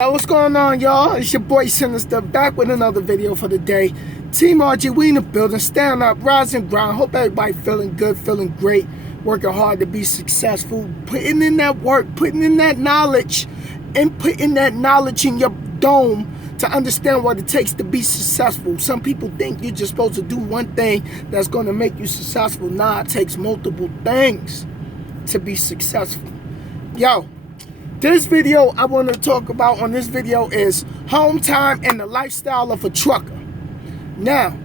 Hey, what's going on, y'all? It's your boy Sinister back with another video for the day. Team RG, we in the building, stand up, rise and grind. Hope everybody feeling good, feeling great, working hard to be successful, putting in that work, putting in that knowledge, and putting that knowledge in your dome to understand what it takes to be successful. Some people think you're just supposed to do one thing that's going to make you successful. Nah, it takes multiple things to be successful. Yo. This video I want to talk about on this video is home time and the lifestyle of a trucker. Now,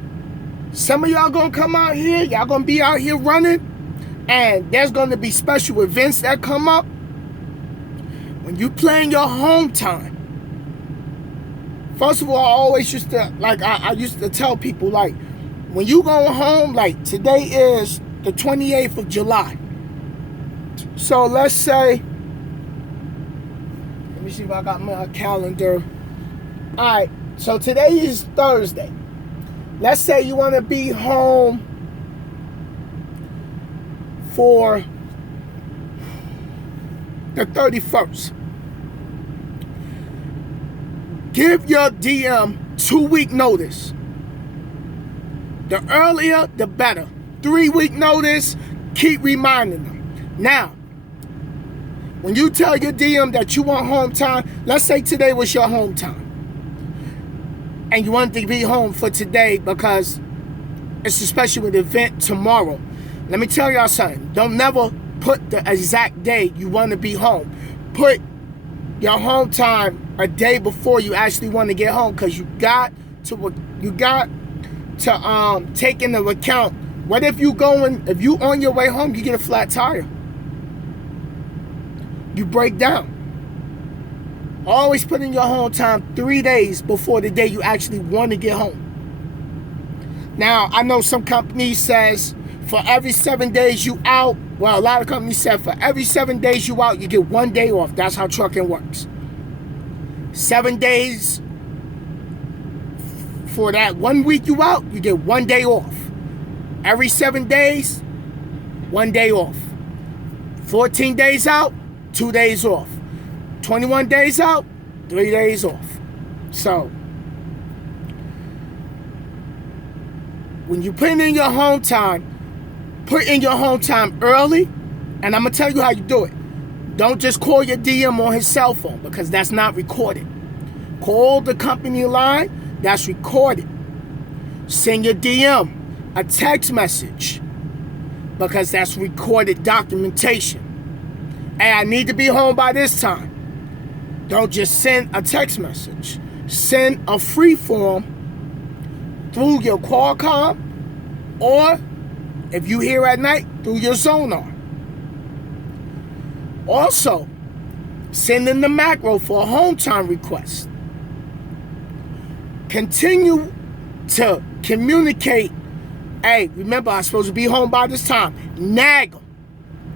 some of y'all gonna come out here, y'all gonna be out here running, and there's gonna be special events that come up. When you playing your home time, first of all, I always used to, I used to tell people, like, when you going home, like today is the 28th of July. So let's say, let me see if I got my calendar. Alright, so today is Thursday. Let's say you want to be home for the 31st. Give your DM 2-week notice. The earlier, the better. 3-week notice, keep reminding them. Now, when you tell your DM that you want home time, let's say today was your home time, and you want to be home for today because it's a special event tomorrow. Let me tell y'all something. Don't never put the exact day you want to be home. Put your home time a day before you actually want to get home, because you got to take into account, what if you on your way home, you get a flat tire? You break down. Always put in your home time 3 days before the day you actually want to get home. Now, I know some companies says for every 7 days you out, well, a lot of companies said for every 7 days you out, you get 1 day off. That's how trucking works. 7 days for that 1 week you out, you get 1 day off. Every 7 days, 1 day off. 14 days out, 2 days off. 21 days out, 3 days off. So, when you put in your home time, put in your home time early, and I'm going to tell you how you do it. Don't just call your DM on his cell phone, because that's not recorded. Call the company line, that's recorded. Send your DM a text message, because that's recorded documentation. Hey, I need to be home by this time. Don't just send a text message. Send a free form through your Qualcomm, or if you here at night, through your Sonar. Also, send in the macro for a home time request. Continue to communicate. Hey, remember, I'm supposed to be home by this time. Nag them.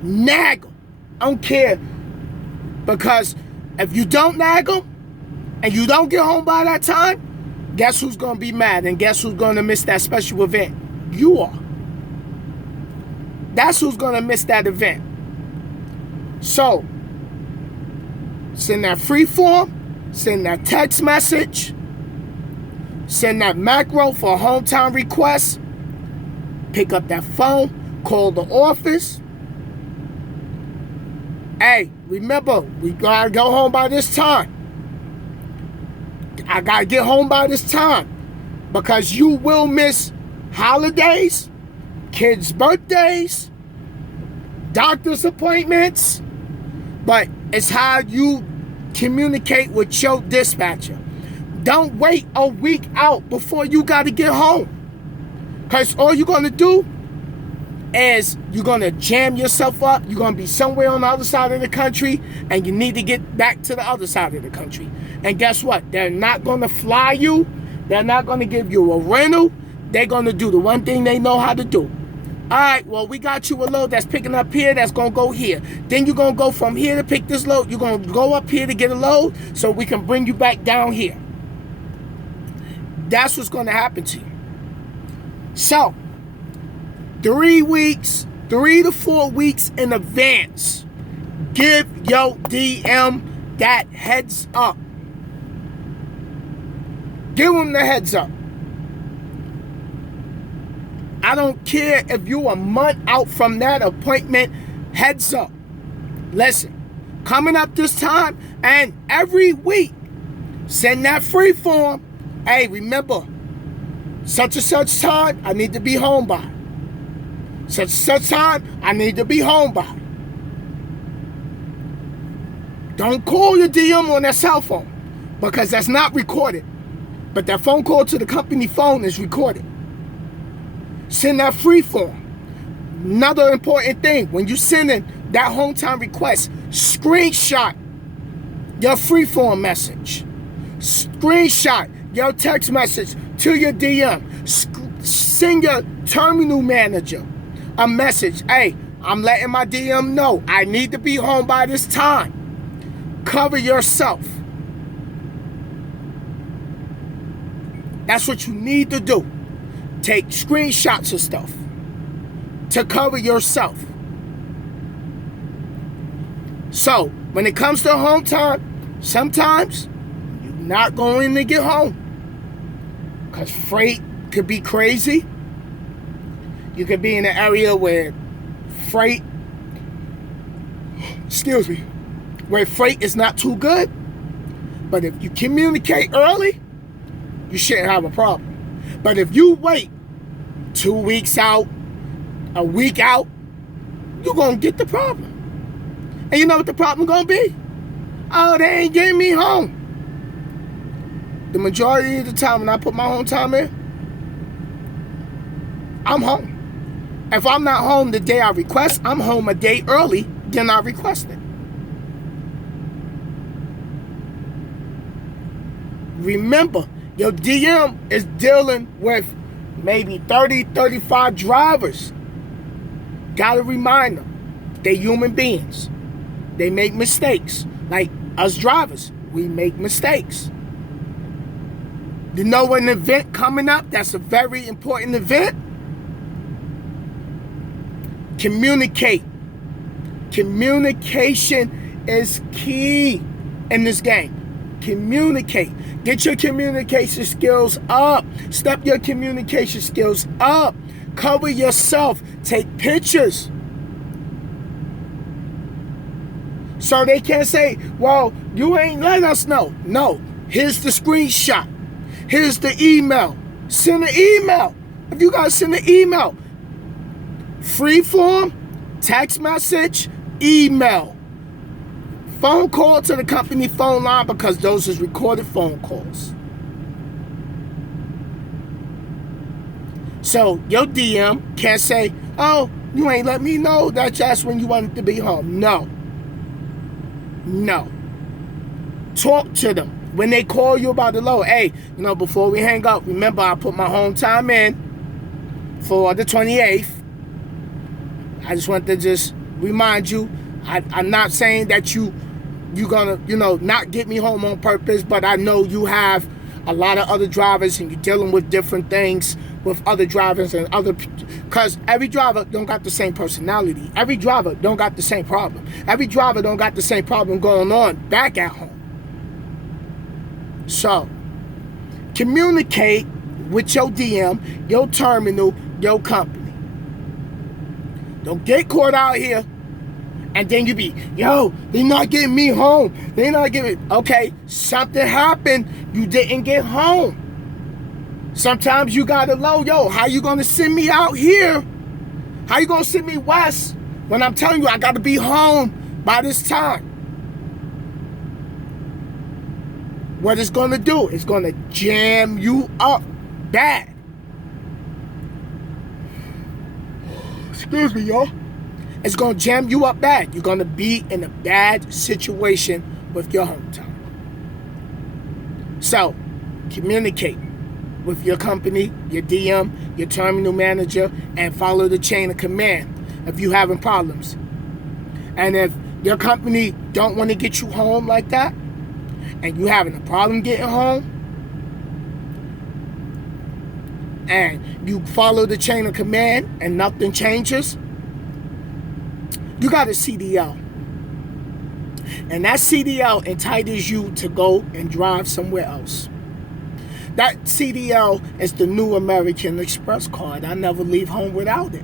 Nag them. I don't care, because if you don't nag them and you don't get home by that time, guess who's going to be mad, and guess who's going to miss that special event? You are. That's who's going to miss that event. So, send that free form, send that text message, send that macro for a home time request, pick up that phone, call the office. Hey, remember, we gotta go home by this time. I gotta get home by this time, because you will miss holidays, kids' birthdays, doctor's appointments, but it's how you communicate with your dispatcher. Don't wait a week out before you gotta get home, because all you're gonna do is you're going to jam yourself up. You're going to be somewhere on the other side of the country, and you need to get back to the other side of the country. And guess what? They're not going to fly you. They're not going to give you a rental. They're going to do the one thing they know how to do. All right, well, we got you a load that's picking up here, that's going to go here. Then you're going to go from here to pick this load. You're going to go up here to get a load so we can bring you back down here. That's what's going to happen to you. So, 3 to 4 weeks in advance, give your DM that heads up. Give them the heads up. I don't care if you're a month out from that appointment. Heads up. Listen, coming up this time and every week, send that free form. Hey, remember, such and such time, I need to be home by. Such and such time, I need to be home by. Don't call your DM on that cell phone because that's not recorded. But that phone call to the company phone is recorded. Send that free form. Another important thing, when you send in that home time request, screenshot your free form message. Screenshot your text message to your DM. Send your terminal manager a message. Hey, I'm letting my DM know I need to be home by this time. Cover yourself. That's what you need to do. Take screenshots of stuff to cover yourself. So, when it comes to home time, sometimes you're not going to get home. Because freight could be crazy. You could be in an area where freight is not too good. But if you communicate early, you shouldn't have a problem. But if you wait 2 weeks out, a week out, you're going to get the problem. And you know what the problem going to be? Oh, they ain't getting me home. The majority of the time when I put my home time in, I'm home. If I'm not home the day I request, I'm home a day early than I requested. Remember, your DM is dealing with maybe 30, 35 drivers. Gotta remind them, they human beings. They make mistakes. Like us drivers, we make mistakes. You know an event coming up that's a very important event? Communicate. Communication is key in this game. Communicate. Get your communication skills up. Step your communication skills up. Cover yourself. Take pictures. So they can't say, well, you ain't letting us know. No. Here's the screenshot. Here's the email. Send an email. If you gotta send an email, free form, text message, email. Phone call to the company phone line because those is recorded phone calls. So your DM can't say, oh, you ain't let me know that just when you wanted to be home. No. No. Talk to them. When they call you about the load, hey, before we hang up, remember I put my home time in for the 28th. I just want to just remind you, I'm not saying that you're gonna, not get me home on purpose, but I know you have a lot of other drivers and you're dealing with different things with other drivers and because every driver don't got the same personality. Every driver don't got the same problem. Every driver don't got the same problem going on back at home. So, communicate with your DM, your terminal, your company. Don't get caught out here and then you be, yo, they're not getting me home. They're not getting, okay, something happened. You didn't get home. Sometimes you gotta know, yo, how you gonna send me out here? How you gonna send me west when I'm telling you I gotta be home by this time? What it's gonna do, it's gonna jam you up bad. Excuse me, y'all. It's gonna jam you up bad. You're gonna be in a bad situation with your home time. So, communicate with your company, your DM, your terminal manager, and follow the chain of command if you're having problems. And if your company don't want to get you home like that, and you having a problem getting home, and you follow the chain of command and nothing changes, you got a CDL. And that CDL entitles you to go and drive somewhere else. That CDL is the new American Express card. I never leave home without it.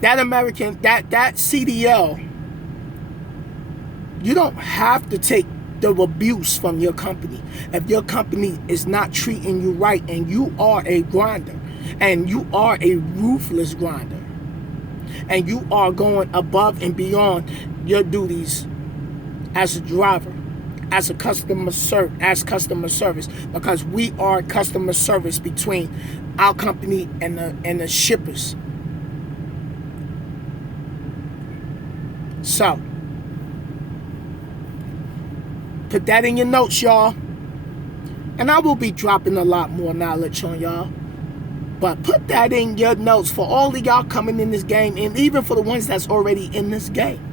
That CDL, you don't have to take the abuse from your company. If your company is not treating you right and you are a grinder and you are a ruthless grinder and you are going above and beyond your duties as a driver, as customer service, because we are customer service between our company and the shippers. So, put that in your notes, y'all. And I will be dropping a lot more knowledge on y'all. But put that in your notes for all of y'all coming in this game, and even for the ones that's already in this game.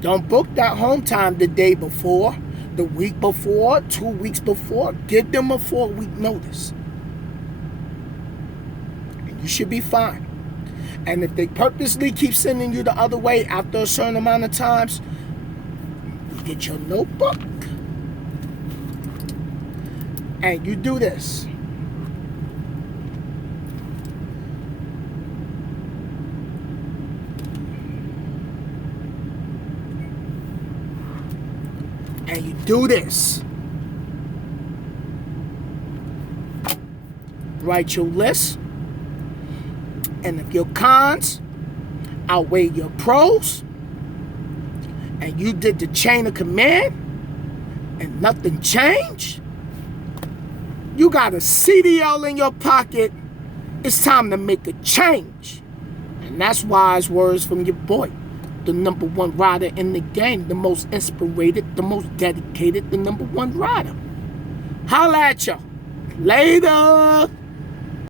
Don't book that home time the day before, the week before, 2 weeks before. Give them a 4-week notice. And you should be fine. And if they purposely keep sending you the other way after a certain amount of times, you get your notebook and you do this. And you do this. Write your list. And if your cons outweigh your pros, and you did the chain of command, and nothing changed, you got a CDL in your pocket, it's time to make a change. And that's wise words from your boy, the number one rider in the game, the most inspirated, the most dedicated, the number one rider. Holla at y'all. Later.